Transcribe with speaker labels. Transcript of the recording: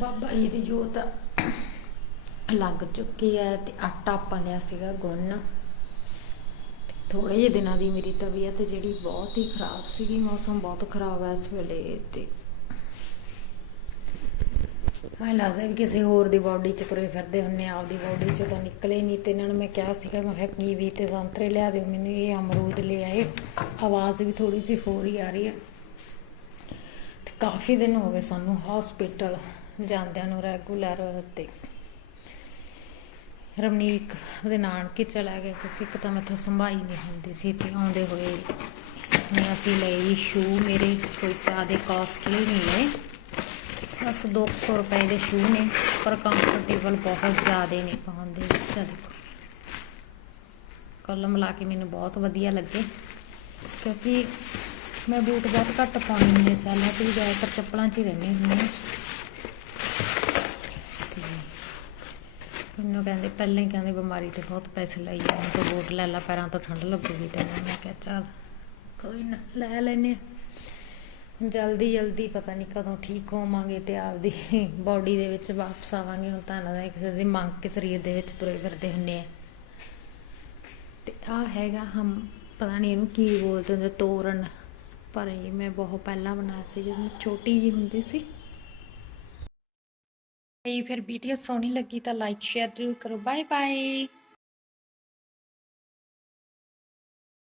Speaker 1: ਬਾਬਾ ਜੀ ਦੀ ਜੋਤ ਲੱਗ ਚੁੱਕੀ ਹੈ ਤੇ ਆਟਾ ਆਪਾਂ ਲਿਆ ਸੀਗਾ ਗੁੰਨ। ਥੋੜੇ ਜਿਹੇ ਦਿਨਾਂ ਦੀ ਮੇਰੀ ਤਬੀਅਤ ਜਿਹੜੀ ਬਹੁਤ ਹੀ ਖਰਾਬ ਸੀਗੀ, ਮੌਸਮ ਬਹੁਤ ਖਰਾਬ ਹੈ ਇਸ ਵੇਲੇ ਤੇ। ਮੈਨੂੰ ਲੱਗਦਾ ਵੀ ਕਿਸੇ ਹੋਰ ਦੀ ਬਾਡੀ ਚ ਤੁਰੇ ਫਿਰਦੇ ਹੁੰਨੇ ਆਪਦੀ ਬਾਡੀ ਚ ਤਾਂ ਨਿਕਲੇ ਨਹੀਂ ਤੇ ਇਹਨਾਂ ਨੂੰ ਮੈਂ ਕਿਹਾ ਸੀਗਾ, ਮੈਂ ਕਿਹਾ ਕੀਵੀ ਤੇ ਸੰਤਰੇ ਲਿਆ ਦਿਓ, ਮੈਨੂੰ ਇਹ ਅਮਰੂਦ ਲੈ ਆਏ। ਆਵਾਜ਼ ਵੀ ਥੋੜੀ ਜਿਹੀ ਹੋਰ ਹੀ ਆ ਰਹੀ ਹੈ ਕਾਫੀ ਦਿਨ ਹੋ ਗਏ ਸਾਨੂੰ ਹਸਪੀਟਲ ਜਾਂਦਿਆਂ ਨੂੰ ਰੈਗੂਲਰ ਤੇ। ਰਮਨੀਕ ਉਹਦੇ ਨਾਨਕੇ ਚਲਾ ਗਿਆ ਕਿਉਂਕਿ ਇੱਕ ਤਾਂ ਮੈਥੋਂ ਸੰਭਾਈ ਨਹੀਂ ਹੁੰਦੀ ਸੀ ਤੇ ਆਉਂਦੇ ਹੋਏ ਮੈਂ ਅਸੀਂ ਲਏ ਸ਼ੂ ਮੇਰੇ ਕੋਈ ਜ਼ਿਆਦਾ ਕਾਸਟਲੀ ਨਹੀਂ ਲਏ। ਬਸ 200 ਰੁਪਏ ਦੇ ਸ਼ੂ ਨੇ, ਪਰ ਕੰਫਰਟੇਬਲ ਬਹੁਤ ਜ਼ਿਆਦਾ ਨਹੀਂ ਪਾਉਂਦੇ ਦੇ ਦੇਖੋ। ਕਲਮ ਲਾ ਕੇ ਮੈਨੂੰ ਬਹੁਤ ਵਧੀਆ ਲੱਗੇ, ਕਿਉਂਕਿ ਮੈਂ ਬੂਟ ਬਹੁਤ ਘੱਟ ਪਾਉਂਦੀ ਹੁੰਦੀ ਹਾਂ ਸੈਲਾਂ 'ਚ ਵੀ ਜ਼ਿਆਦਾਤਰ ਚੱਪਲਾਂ 'ਚ ਹੀ ਰਹਿੰਦੀ ਹੁੰਦੀ ਹਾਂ। ਤੇ ਮੈਨੂੰ ਕਹਿੰਦੇ, ਪਹਿਲਾਂ ਹੀ ਕਹਿੰਦੇ ਬਿਮਾਰੀ ਤੇ ਬਹੁਤ ਪੈਸੇ ਲਾਈ ਜਾਂਦੇ ਤਾਂ ਬੂਟ ਲੈ ਲੈ, ਪੈਰਾਂ ਤੋਂ ਠੰਡ ਲੱਗੂਗੀ ਤੈਨੂੰ ਮੈਂ ਕਿਹਾ ਚੱਲ ਕੋਈ ਨਾ, ਲੈ ਲੈਨੇ ਆਂ। ਜਲਦੀ ਜਲਦੀ ਪਤਾ ਨਹੀਂ ਕਦੋਂ ਠੀਕ ਹੋਵਾਂਗੇ ਤੇ ਆਪਦੀ ਬਾਡੀ ਦੇ ਵਿੱਚ ਵਾਪਸ ਆਵਾਂਗੇ। ਹੁਣ ਤਾਂ ਨਾ ਕਿਸੇ ਦੀ ਮੰਗ ਕੇ ਸਰੀਰ ਦੇ ਵਿੱਚ ਤੁਰੇ ਫਿਰਦੇ ਹੁੰਨੇ ਆ। ਤੇ ਆ ਹੈਗਾ ਹਮ, ਪਤਾ ਨਹੀਂ ਇਹਨੂੰ ਕੀ ਬੋਲਦੇ ਹੁੰਦੇ, ਤੋਰਨ। ਪਰ ਇਹ ਮੈਂ ਬਹੁਤ ਪਹਿਲਾਂ ਬਣਾਇਆ ਸੀ, ਜਦੋਂ ਮੈਂ ਛੋਟੀ ਜੀ ਹੁੰਦੀ ਸੀ। ਇਹ ਫਿਰ ਵੀਡੀਓ ਸੋਹਣੀ ਲੱਗੀ ਤਾਂ ਲਾਈਕ ਸ਼ੇਅਰ ਜ਼ਰੂਰ ਕਰੋ। Bye bye